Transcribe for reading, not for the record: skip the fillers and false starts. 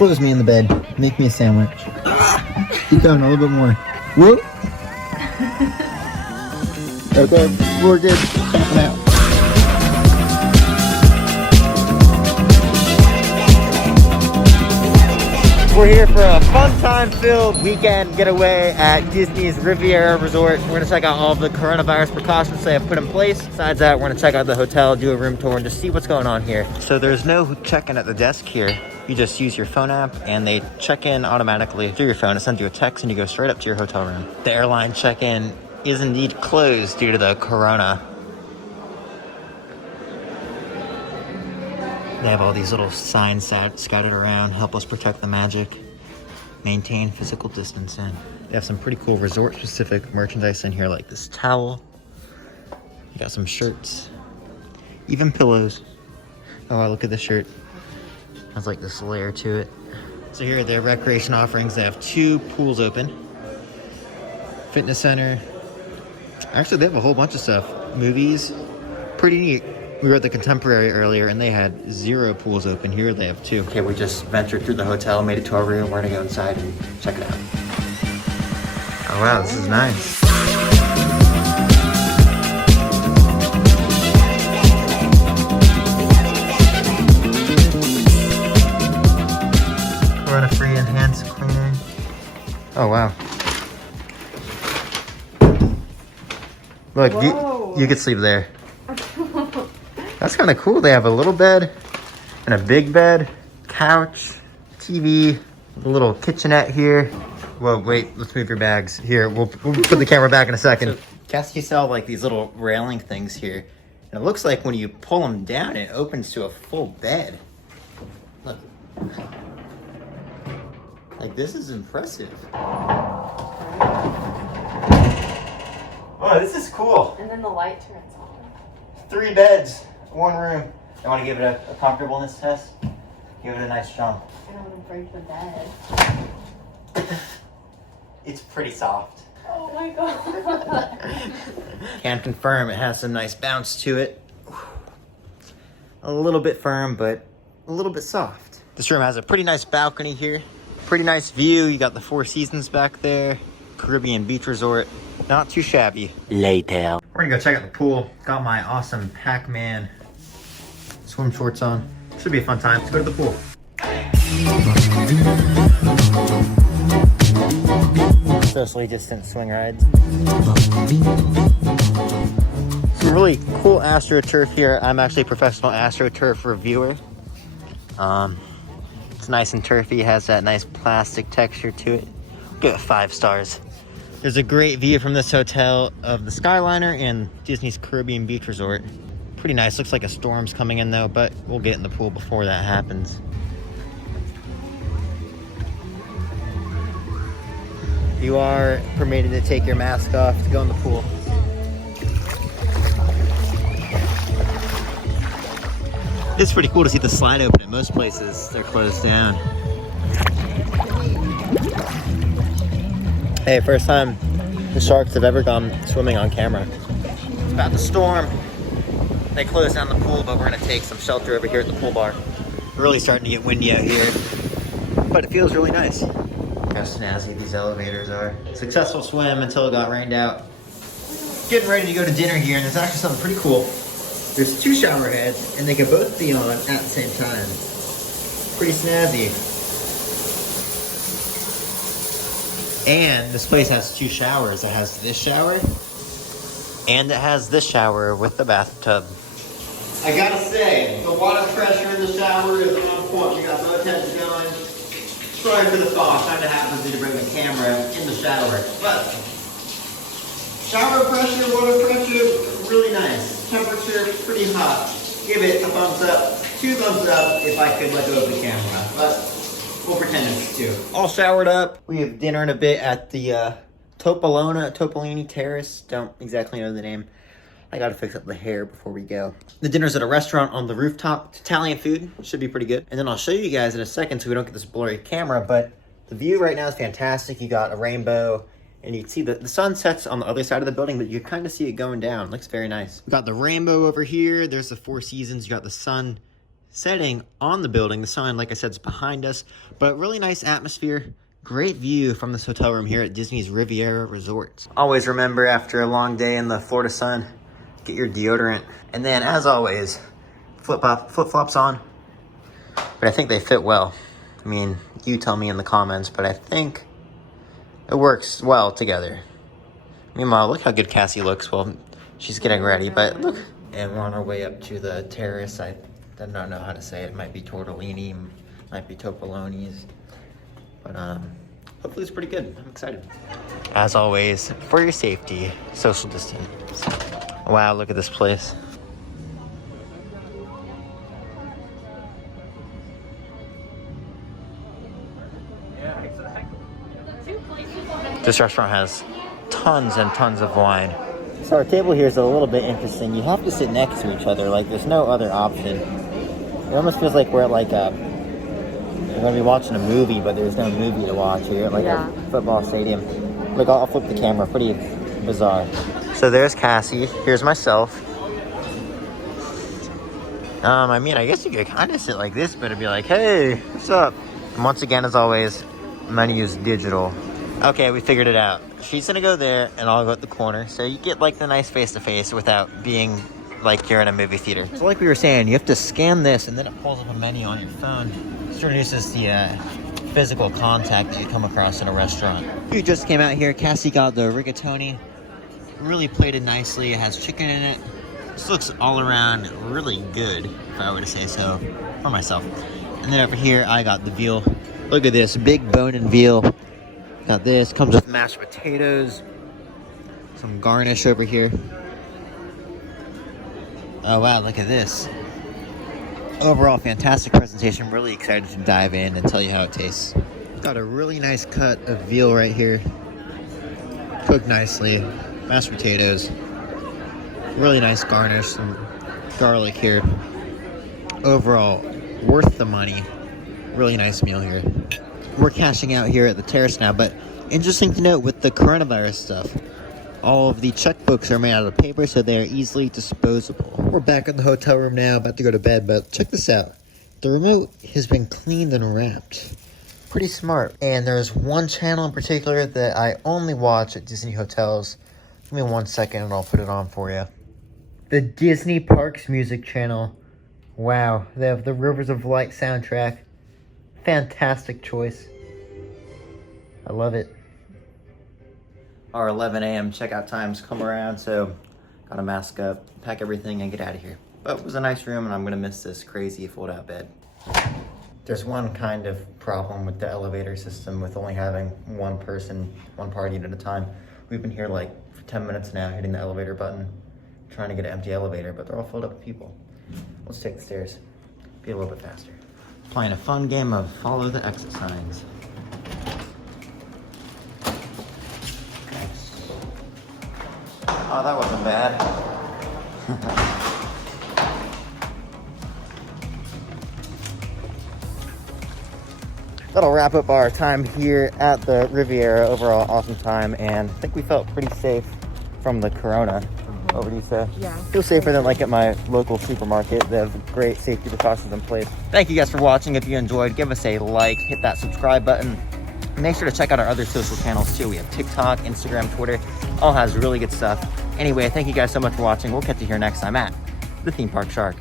close me in the bed. Make me a sandwich. Keep going, a little bit more. Whoop. Okay, we're good. Tapping out. We're here for a fun time-filled weekend getaway at Disney's Riviera Resort. We're gonna check out all of the coronavirus precautions they have put in place. Besides that, we're gonna check out the hotel, do a room tour, and just see what's going on here. So there's no check-in at the desk here. You just use your phone app and they check in automatically through your phone. It sends you a text and you go straight up to your hotel room. The airline check-in is indeed closed due to the corona. They have all these little signs scattered around, help us protect the magic, maintain physical distancing. They have some pretty cool resort-specific merchandise in here, like this towel. You got some shirts, even pillows. Oh, look at this shirt. Has like this layer to it. So here are their recreation offerings. They have 2 pools open. Fitness center. Actually, they have a whole bunch of stuff. Movies. Pretty neat. We were at the Contemporary earlier and they had 0 pools open. Here they have 2. Okay, we just ventured through the hotel, made it to our room. We're gonna go inside and check it out. Oh wow, this is nice. We're on a free enhanced cleaner. Oh wow. Look, you could sleep there. That's kind of cool. They have a little bed and a big bed, couch, TV, a little kitchenette here. Whoa, wait, let's move your bags. Here, we'll put the camera back in a second. So, guess you saw like these little railing things here. And it looks like when you pull them down, it opens to a full bed. Look. Like, this is impressive. Oh, this is cool. And then the light turns on. 3 beds. 1 room. I want to give it a comfortableness test. Give it a nice jump. I don't want to break the bed. It's pretty soft. Oh my god. Can confirm it has some nice bounce to it. A little bit firm, but a little bit soft. This room has a pretty nice balcony here. Pretty nice view. You got the 4 Seasons back there. Caribbean Beach Resort. Not too shabby. Later. We're gonna go check out the pool. Got my awesome Pac-Man swim shorts on. Should be a fun time. Let's go to the pool. Socially distant swing rides. Some really cool AstroTurf here. I'm actually a professional AstroTurf reviewer. It's nice and turfy. Has that nice plastic texture to it. Give it 5 stars. There's a great view from this hotel of the Skyliner and Disney's Caribbean Beach Resort. Pretty nice. Looks like a storm's coming in though, but we'll get in the pool before that happens. You are permitted to take your mask off to go in the pool. It's pretty cool to see the slide open. At most places, they're closed down. Hey, first time the sharks have ever gone swimming on camera. It's about the storm. They closed down the pool, but we're gonna take some shelter over here at the pool bar. Really starting to get windy out here, but it feels really nice. How snazzy these elevators are. Successful swim until it got rained out. Getting ready to go to dinner here, and there's actually something pretty cool. There's 2 shower heads, and they can both be on at the same time. Pretty snazzy. And this place has 2 showers. It has this shower, and it has this shower with the bathtub. I gotta say, the water pressure in the shower is on point. You got both heads going. Sorry for the thaw. Kind of happens to bring the camera in the shower. But shower pressure, water pressure, really nice. Temperature, pretty hot. Give it a thumbs up. 2 thumbs up if I could let go of the camera. But we'll pretend it's 2. All showered up. We have dinner in a bit at the Topolino Terrace. Don't exactly know the name. I gotta fix up the hair before we go. The dinner's at a restaurant on the rooftop. It's Italian food. Should be pretty good. And then I'll show you guys in a second so we don't get this blurry camera, but the view right now is fantastic. You got a rainbow, and you can see the sun sets on the other side of the building, but you kind of see it going down. Looks very nice. We got the rainbow over here. There's the 4 Seasons. You got the sun setting on the building. The sun, like I said, is behind us, but really nice atmosphere. Great view from this hotel room here at Disney's Riviera Resort. Always remember, after a long day in the Florida sun, get your deodorant. And then, as always, flip-flops on. But I think they fit well. I mean, you tell me in the comments, but I think it works well together. Meanwhile, look how good Cassie looks while she's getting ready, but look. And we're on our way up to the Terrace. I don't know how to say it. It might be tortellini, might be Topolinos. But hopefully it's pretty good. I'm excited. As always, for your safety, social distance. Wow, look at this place. This restaurant has tons and tons of wine. So our table here is a little bit interesting. You have to sit next to each other. Like, there's no other option. It almost feels like we're at like we're gonna be watching a movie, but there's no movie to watch here. Like a football stadium. Look, I'll flip the camera. Pretty bizarre. So there's Cassie. Here's myself. I mean, I guess you could kind of sit like this, but it'd be like, hey, what's up? And once again, as always, menu is digital. Okay, we figured it out. She's gonna go there, and I'll go at the corner. So you get like the nice face-to-face without being like you're in a movie theater. So like we were saying, you have to scan this, and then it pulls up a menu on your phone. This introduces the physical contact that you come across in a restaurant. You just came out here. Cassie got the rigatoni. Really plated nicely. It has chicken in it. This looks all around really good, if I were to say so for myself. And then over here, I got the veal. Look at this, big bone-in veal. Got this, comes with mashed potatoes, some garnish over here. Oh wow, look at this. Overall, fantastic presentation. Really excited to dive in and tell you how it tastes. Got a really nice cut of veal right here. Cooked nicely, mashed potatoes. Really nice garnish, some garlic here. Overall, worth the money. Really nice meal here. We're cashing out here at the Terrace now, but interesting to note with the coronavirus stuff, all of the checkbooks are made out of paper, so they're easily disposable. We're back in the hotel room now, about to go to bed, but check this out. The remote has been cleaned and wrapped. Pretty smart. And there's one channel in particular that I only watch at Disney hotels. Give me 1 second and I'll put it on for you. The Disney Parks Music channel. Wow, they have the Rivers of Light soundtrack. Fantastic choice. I love it. Our 11 a.m. checkout times come around, so gotta mask up, pack everything, and get out of here. But it was a nice room, and I'm gonna miss this crazy fold-out bed. There's one kind of problem with the elevator system with only having one person, one party at a time. We've been here like for 10 minutes now, hitting the elevator button, trying to get an empty elevator, but they're all filled up with people. Let's take the stairs, be a little bit faster. Playing a fun game of follow the exit signs. Oh, that wasn't bad. That'll wrap up our time here at the Riviera. Overall, awesome time, and I think we felt pretty safe from the corona. What would you say? Yeah. Feel safer than like at my local supermarket. They have great safety precautions in place. Thank you guys for watching. If you enjoyed, give us a like, hit that subscribe button. Make sure to check out our other social channels too. We have TikTok, Instagram, Twitter. All has really good stuff. Anyway, thank you guys so much for watching. We'll catch you here next time at the Theme Park Shark.